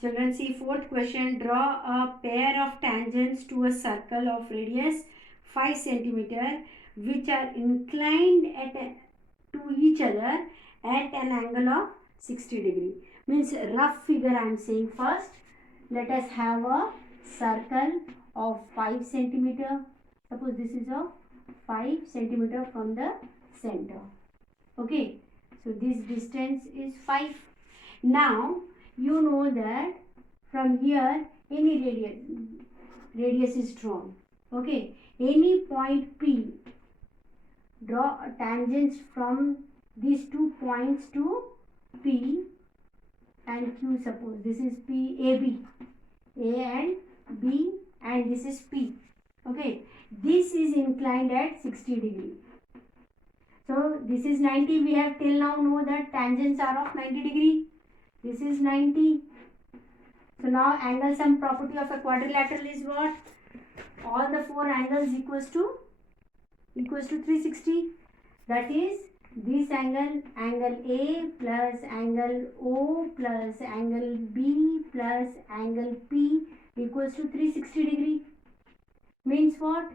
children, see fourth question. Draw a pair of tangents to a circle of radius 5 centimeter which are inclined to each other at an angle of 60 degree. Means rough figure I am saying first. Let us have a circle of 5 centimeter. Suppose this is of 5 centimeter from the center. Okay. So this distance is 5. Now you know that from here any radius is drawn. Okay. Any point P, draw tangents from these 2 points to P and Q. Suppose this is P, AB, A and B, and this is P. Okay. This is inclined at 60 degree. So this is 90. We have till now know that tangents are of 90 degree. This is 90. So now angle sum property of a quadrilateral is what? All the 4 angles equals to 360. That is this angle A plus angle O plus angle B plus angle P equals to 360 degree. Means what?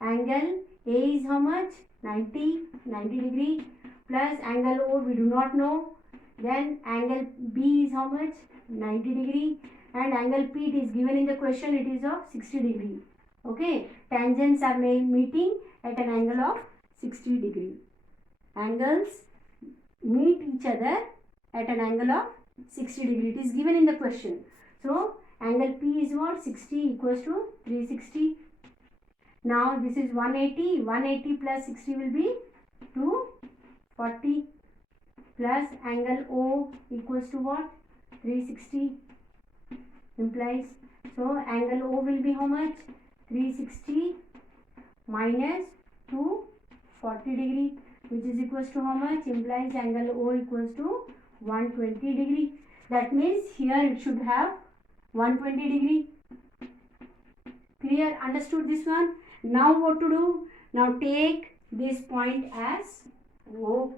Angle A is how much? 90 degree plus angle O we do not know. Then angle B is how much? 90 degree, and angle P, it is given in the question, it is of 60 degree. Okay. Tangents are meeting at an angle of 60 degree. Angles meet each other at an angle of 60 degree. It is given in the question. So angle P is what? 60 equals to 360. Now this is 180. 180 plus 60 will be 240 plus angle O equals to what? 360 implies. So angle O will be how much? 360 minus 240 degree, which is equals to how much? Implies angle O equals to 120 degree. That means here it should have 120 degree. Clear? Understood this one? Now what to do? Now take this point as O.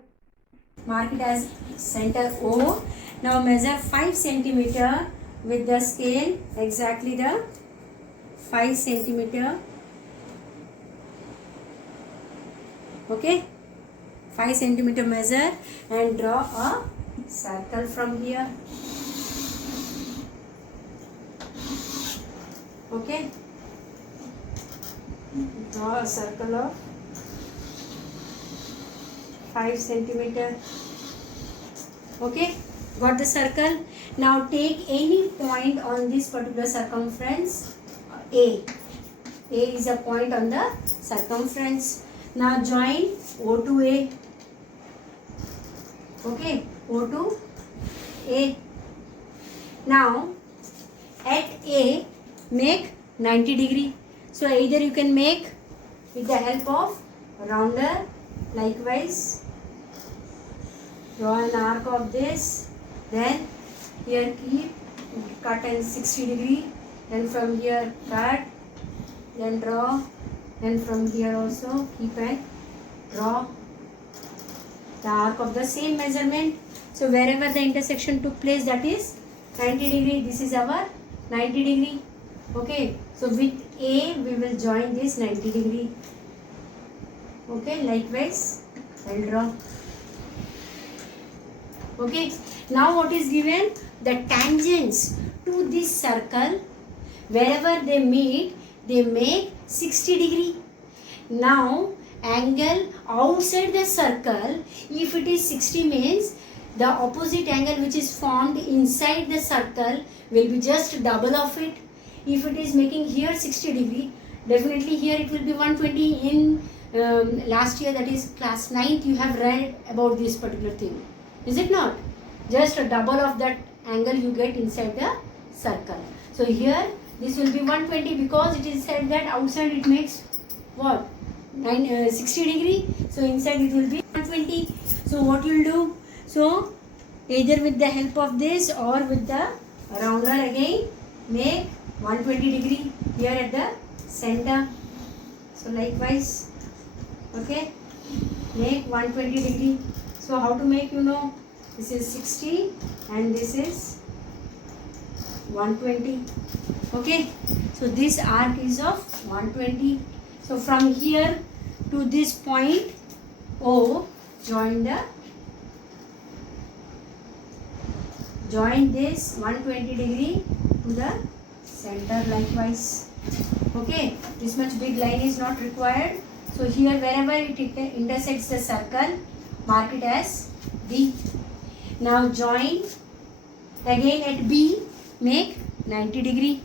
Mark it as center O. Now measure 5 centimeter with the scale, exactly the 5 centimeter. Okay. 5 centimeter measure and draw a circle from here. Okay. Draw a circle of 5 centimeter. Okay. Got the circle. Now take any point on this particular circumference. A. A is a point on the circumference. Now join O to A. Okay. O to A. Now at A make 90 degree. So either you can make with the help of rounder. Likewise draw an arc of this. Then here keep, cut in 60 degree. Then from here cut. Then draw. Then from here also keep and draw the arc of the same measurement. So wherever the intersection took place, that is 90 degree. This is our 90 degree. Okay. So with A we will join this 90 degree. Okay. Likewise I will draw. Okay. Now what is given? The tangents to this circle, wherever they meet, they make 60 degree. Now angle outside the circle, if it is 60 means the opposite angle which is formed inside the circle will be just double of it. If it is making here 60 degree, definitely here it will be 120. In last year, that is class 9th, you have read about this particular thing. Is it not? Just a double of that angle you get inside the circle. So here this will be 120 because it is said that outside it makes what? 60 degree. So inside it will be 120. So what you will do? So either with the help of this or with the rounder again make 120 degree here at the center. So likewise, okay, make 120 degree. So how to make, you know, this is 60 and this is 120. Okay, so this arc is of 120. So from here to this point O, join this 120 degree to the center likewise. Okay, this much big line is not required. So here wherever it intersects the circle, mark it as D. Now join again at B, make 90 degree.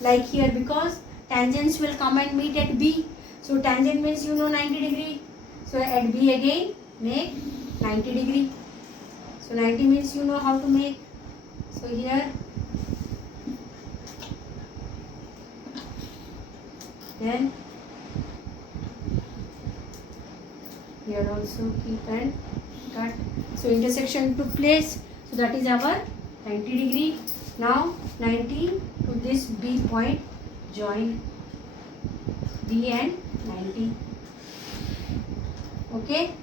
Like here, because tangents will come and meet at B. So tangent means 90 degree. So at B again, make 90 degree. So 90 means how to make. So here, then here also keep and cut. So intersection took place. So that is our 90 degree. Now 90 to this B point, join B and 90. Okay.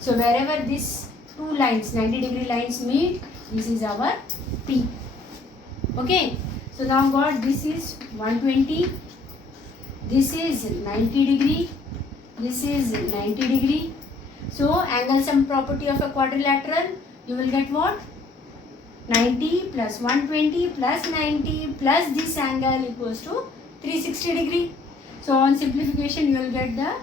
So wherever these two lines, 90 degree lines meet, this is our P. Okay. So now got this is 120. This is 90 degree. This is 90 degree. So angle sum property of a quadrilateral, you will get what? 90 plus 120 plus 90 plus this angle equals to 360 degree. So on simplification you will get the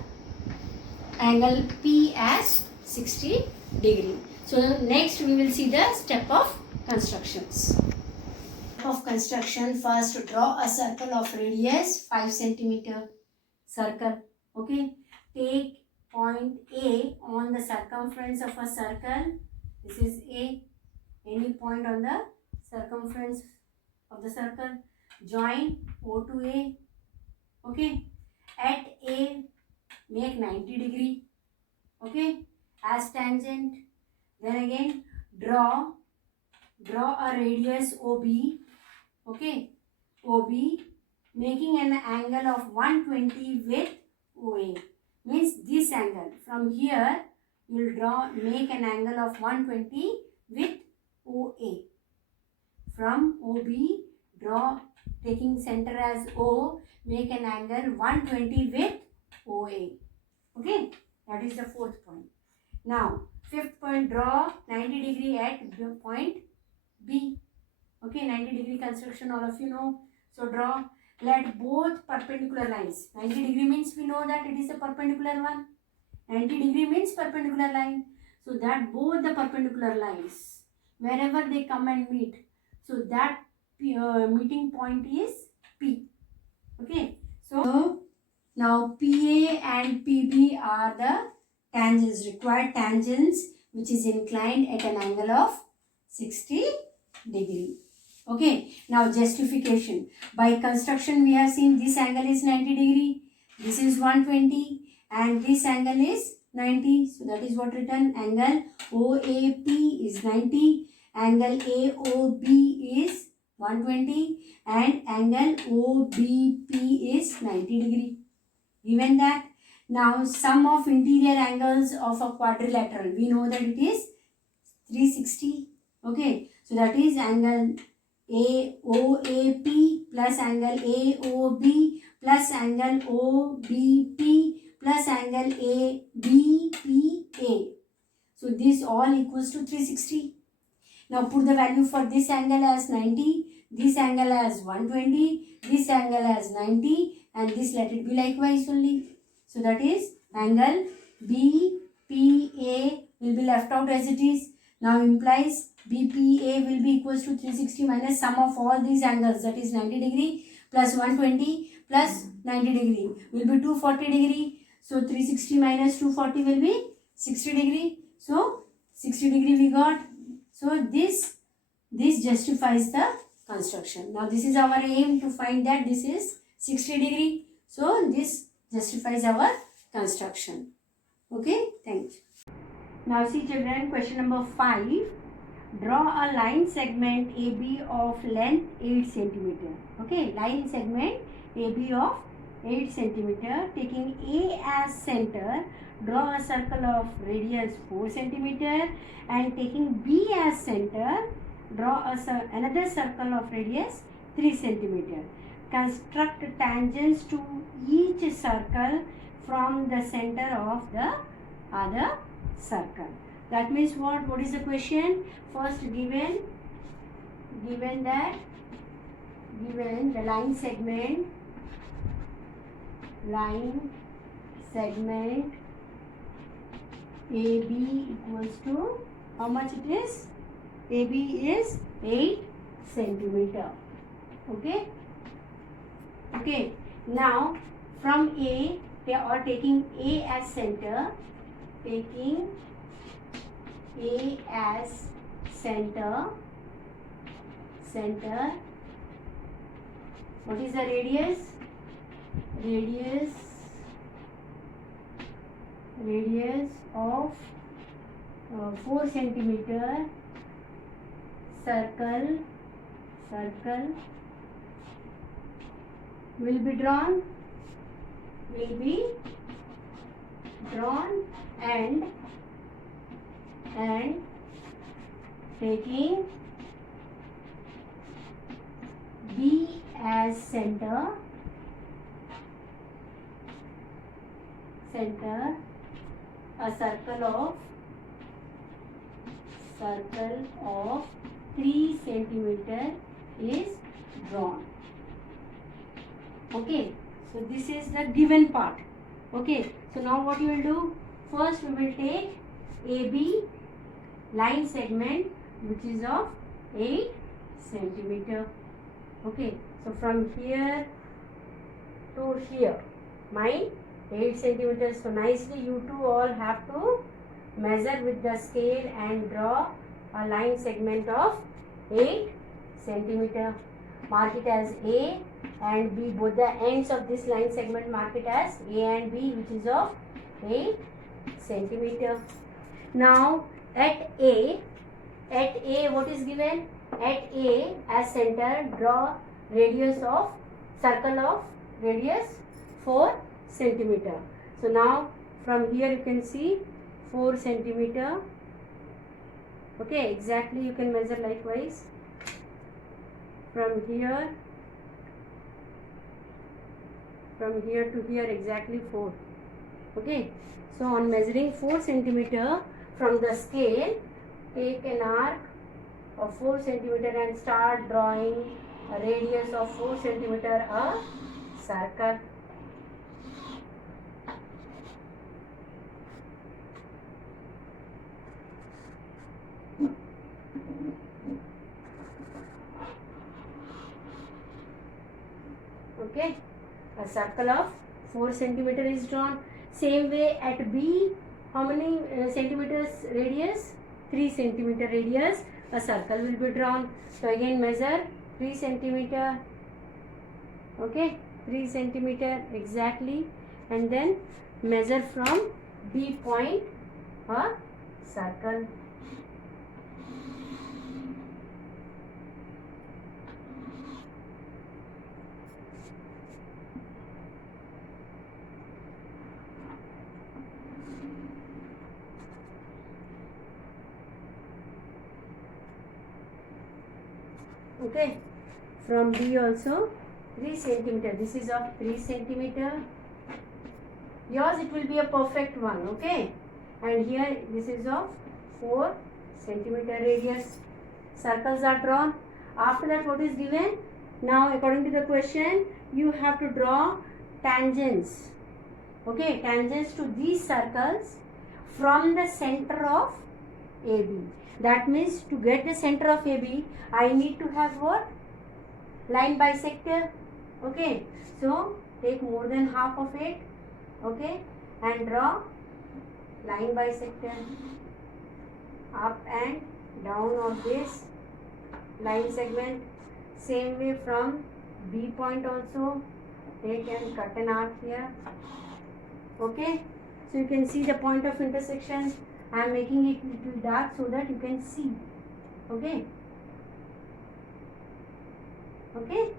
angle P as 60 degree. So next we will see the step of constructions. Of construction, first draw a circle of radius 5 centimeter circle. Okay, take point A on the circumference of a circle. This is A. Any point on the circumference of the circle, join O to A. Okay, at A make 90 degree. Okay, as tangent. Then again draw a radius OB. Okay, OB making an angle of 120 with OA. Means this angle from here you will make an angle of 120 with OA. From OB, draw, taking center as O, make an angle 120 with OA. Okay, that is the fourth point. Now, fifth point, draw 90 degree at point B. Okay, 90 degree construction, all of you know. So, draw, let both perpendicular lines. 90 degree means we know that it is a perpendicular one. 90 degree means perpendicular line. So, that both the perpendicular lines, wherever they come and meet, so that meeting point is P. Okay, so now PA and PB are the tangents, required tangents, which is inclined at an angle of 60 degree. Okay, now justification. By construction we have seen this angle is 90 degree, this is 120 and this angle is 90. So that is what written, angle OAP is 90, angle AOB is 120 and angle OBP is 90 degree. Given that, now sum of interior angles of a quadrilateral, we know that it is 360. Okay, so that is angle AOAP plus angle AOB plus angle OBP plus angle ABPA. So this all equals to 360. Now put the value for this angle as 90, this angle as 120, this angle as 90 and this let it be likewise only. So that is angle BPA will be left out as it is. Now implies BPA will be equals to 360 minus sum of all these angles, that is 90 degree plus 120 plus 90 degree will be 240 degree. So 360 minus 240 will be 60 degree. So 60 degree we got. So this justifies the construction. Now this is our aim to find that this is 60 degree. So this justifies our construction. Okay, thank you. Now see children, question number 5. Draw a line segment AB of length 8 centimeter. Okay, line segment AB of 8 centimeter. Taking A as center, draw a circle of radius 4 centimeter and taking B as center, draw another circle of radius 3 centimeter. Construct tangents to each circle from the center of the other circle. That means what? What is the question? First given the line segment AB equals to how much it is? AB is 8 centimeter. Okay. Now from A, they are taking A as center. Center. What is the radius? Radius of 4 centimeter circle will be drawn and taking B as center, a circle of 3 centimeter is drawn. Okay, so this is the given part. Okay, so now what you will do? First we will take AB line segment which is of 8 centimeter. Okay, so from here to here, my 8 centimeters. So nicely you two all have to measure with the scale and draw a line segment of 8 centimeter. Mark it as A and B. Both the ends of this line segment mark it as A and B, which is of 8 centimeter. Now at A what is given? At A as center, draw radius of circle of radius 4 centimeter. So now from here you can see 4 centimeter. Okay, exactly you can measure likewise from here to here, exactly 4. Okay, so on measuring 4 centimeter from the scale, take an arc of 4 centimeter and start drawing a radius of 4 centimeter, a circle. Okay, a circle of 4 centimeter is drawn. Same way at B, how many centimeters radius? 3 centimeter radius, a circle will be drawn. So again measure 3 centimeter. Okay, 3 centimeter exactly, and then measure from B point a circle. Okay, from B also 3 centimeter. This is of 3 centimeter. Yours it will be a perfect one. Okay, and here this is of 4 centimeter radius. Circles are drawn. After that, what is given? Now according to the question, you have to draw tangents. Okay, tangents to these circles from the center of AB. That means to get the center of AB, I need to have what? Line bisector. Okay, so take more than half of it. Okay, and draw line bisector up and down of this line segment. Same way from B point also, take and cut an arc here. Okay, so you can see the point of intersection. I am making it little dark so that you can see. Okay. Okay.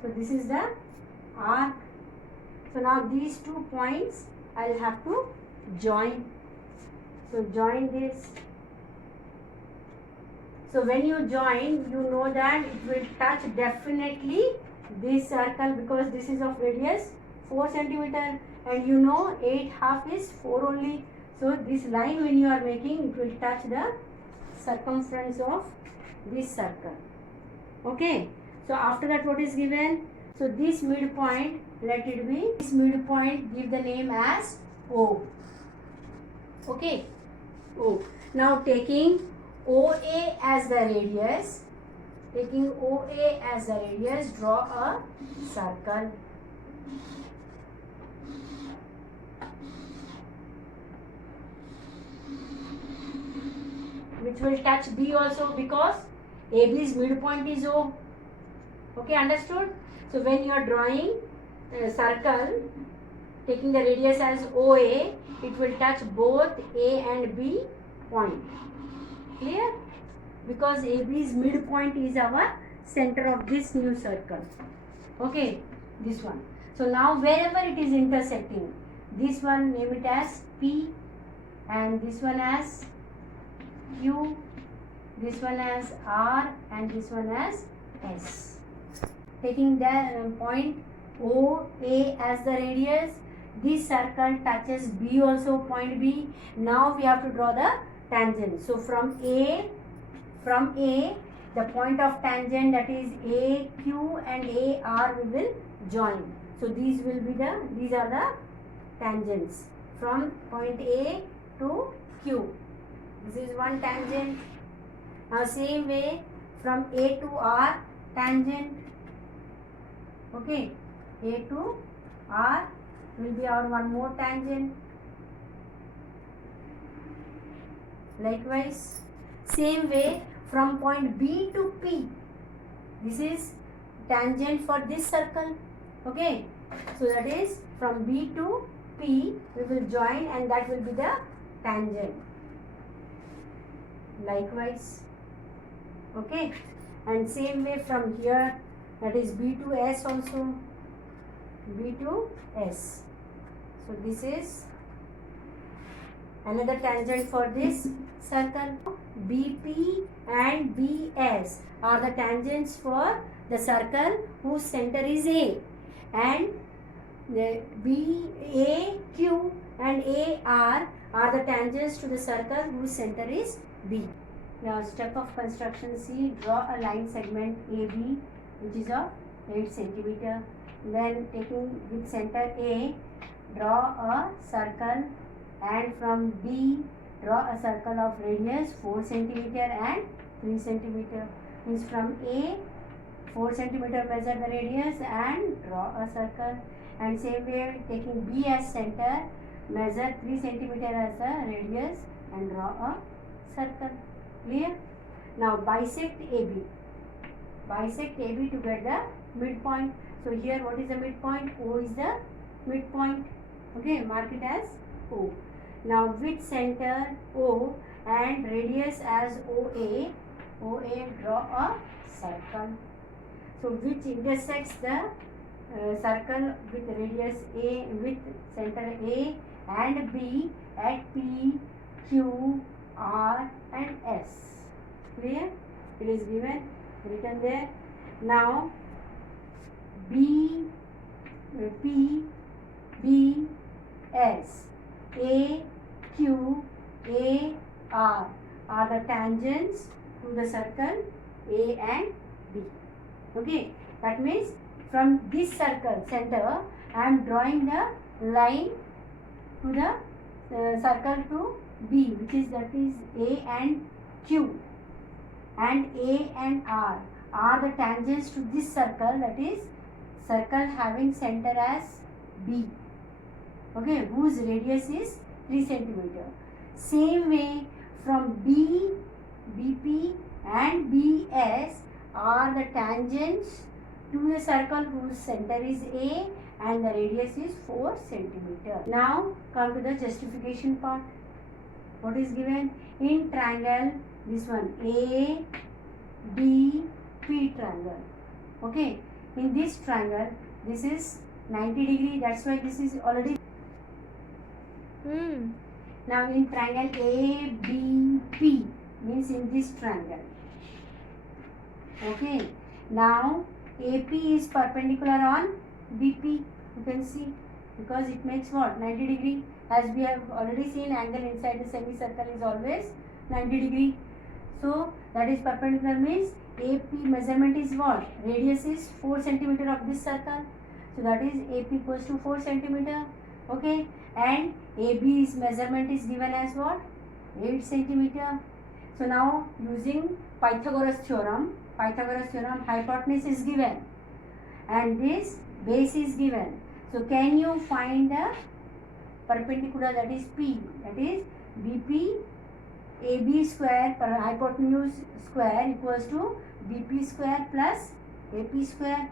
So this is the arc. So now these 2 points I will have to join. So join this So when you join, you know that it will touch definitely this circle, because this is of radius 4 centimeter, and you know 8 half is 4 only. So this line when you are making, it will touch the circumference of this circle. Okay. So after that, what is given? So this midpoint, let it be, this midpoint, give the name as O. Okay. O. Now taking OA as the radius, draw a circle. Which will touch B also, because AB's midpoint is O. Okay, understood? So when you are drawing a circle, taking the radius as OA, it will touch both A and B point. Clear? Because AB's midpoint is our center of this new circle. Okay, this one. So now wherever it is intersecting, this one name it as P, and this one as Q, this one as R, and this one as S. Taking the point OA as the radius, this circle touches B also, point B. Now we have to draw the tangent. So from A, the point of tangent, that is AQ and AR, we will join. So these are the tangents from point A to Q. This is one tangent. Now same way from A to R, tangent. Okay, A to R will be our one more tangent. Likewise, same way from point B to P, this is tangent for this circle. Okay, so that is from B to P we will join, and that will be the tangent. Likewise, okay, and same way from here, that is B to S also, B to S. So this is another tangent for this circle. BP and BS are the tangents for the circle whose center is A, and the BAQ and AR are the tangents to the circle whose center is B. Now step of construction C, draw a line segment AB which is of 8 centimeter. Then taking with center A, draw a circle, and from B draw a circle of radius 4 centimeter and 3 centimeter. Means from A 4 centimeter measure the radius and draw a circle, and same way taking B as center, measure 3 centimeter as the radius and draw a circle. Clear? Now bisect AB. Bisect AB to get the midpoint. So here what is the midpoint? O is the midpoint. Okay, mark it as O. Now with center O and radius as OA, draw a circle. So which intersects the circle with radius A, with center A and B at P, Q, R and S. Clear? It is given, written there. Now B, P, B, S, A, Q, A, R are the tangents to the circle A and B. Okay, that means from this circle center I am drawing the line to the circle to B, which is A and Q, and A and R are the tangents to this circle, that is circle having center as B. Okay, whose radius is 3 centimeter. Same way from B, BP and BS are the tangents to the circle whose center is A and the radius is 4 centimeter. Now come to the justification part. What is given? In triangle, this one A, B, P triangle. Okay, in this triangle, this is 90 degree, that's why this is already. Now in triangle ABP, means in this triangle, Okay. Now AP is perpendicular on BP. You can see, because it makes what, 90 degree. As we have already seen, angle inside the semicircle is always 90 degree. So that is perpendicular, means AP measurement is what? Radius is 4 centimeter of this circle. So that is AP equals to 4 centimeter. Okay. And AB's measurement is given as what? 8 centimeter. So now using Pythagoras theorem, hypotenuse is given and this base is given. So can you find the perpendicular, that is P, that is BP AB square per hypotenuse square equals to BP square plus AP square,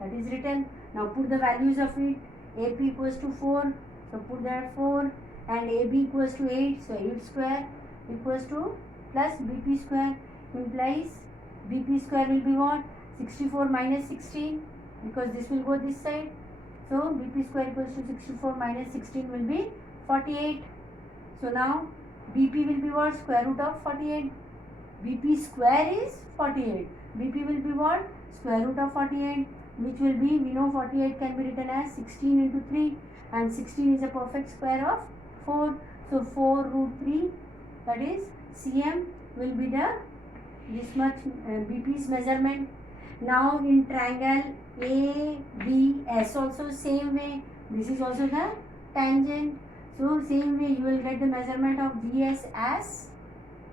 that is written. Now put the values of it. AP equals to 4, so put that 4, and AB equals to 8, so 8 square equals to plus BP square, implies BP square will be what? 64 minus 16, because this will go this side. So BP square equals to 64 minus 16 will be 48. So now BP will be what? Square root of 48. BP square is 48. BP will be what? Square root of 48, which will be, we know 48 can be written as 16 into 3, and 16 is a perfect square of 4. So 4 root 3, that is cm, will be the this much BP's measurement. Now in triangle ABS also same way, this is also the tangent. So same way you will get the measurement of BS as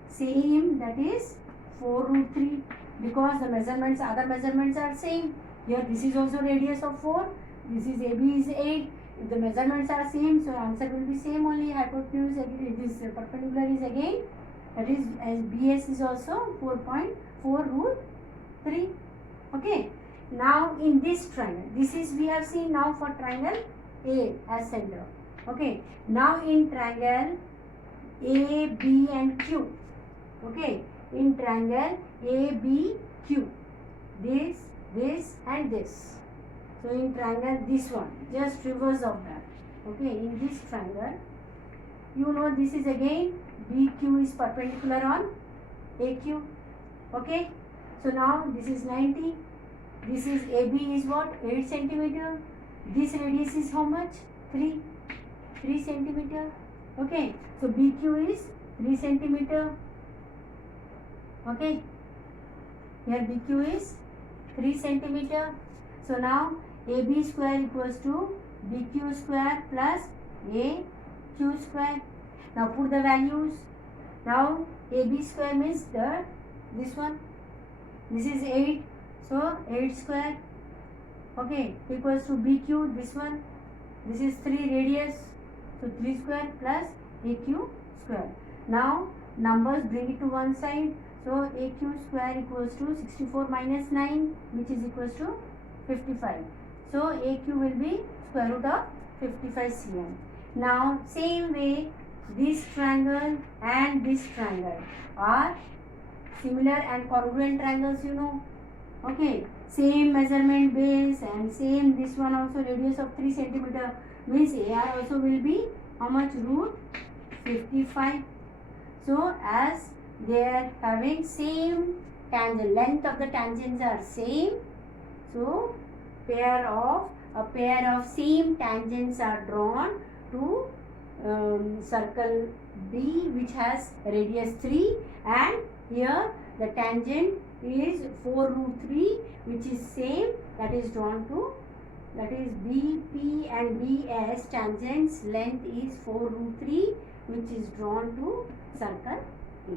same, that is 4 root 3, because the measurements, other measurements are same. Here this is also radius of 4, this is AB is 8. If the measurements are same, so answer will be same only. Hypotenuse, this perpendicular is again, that is as BS is also 4.4 root 3. Okay. Now in this triangle, this is we have seen now for triangle A as center. Okay. Now in triangle A, B and Q. Okay. In triangle A, B, Q. This and this. So in triangle this one, just reverse of that. Okay. In this triangle, you know this is again BQ is perpendicular on AQ. Okay. So now this is 90. This is AB is what? 8 centimeter. This radius is how much? 3 centimeter. Okay. So BQ is 3 centimeter. Okay. Here BQ is 3 centimeter. So now AB square equals to BQ square plus AQ square. Now put the values. Now AB square means this one. This is 8. So 8 square. Okay. Equals to BQ, this one. This is 3 radius. So 3 square plus AQ square. Now numbers, bring it to one side. So AQ square equals to 64 minus 9, which is equals to 55. So AQ will be square root of 55 cm. Now same way, this triangle and this triangle are similar and congruent triangles, you know. Okay, same measurement base and same this one also radius of 3 centimeter, means AR also will be how much? Root 55. So as they are having same tangent, length of the tangents are same, so a pair of same tangents are drawn to circle B, which has radius 3, and here the tangent is 4 root 3, which is same, that is drawn to, that is BP and BS tangents length is 4 root 3, which is drawn to circle A.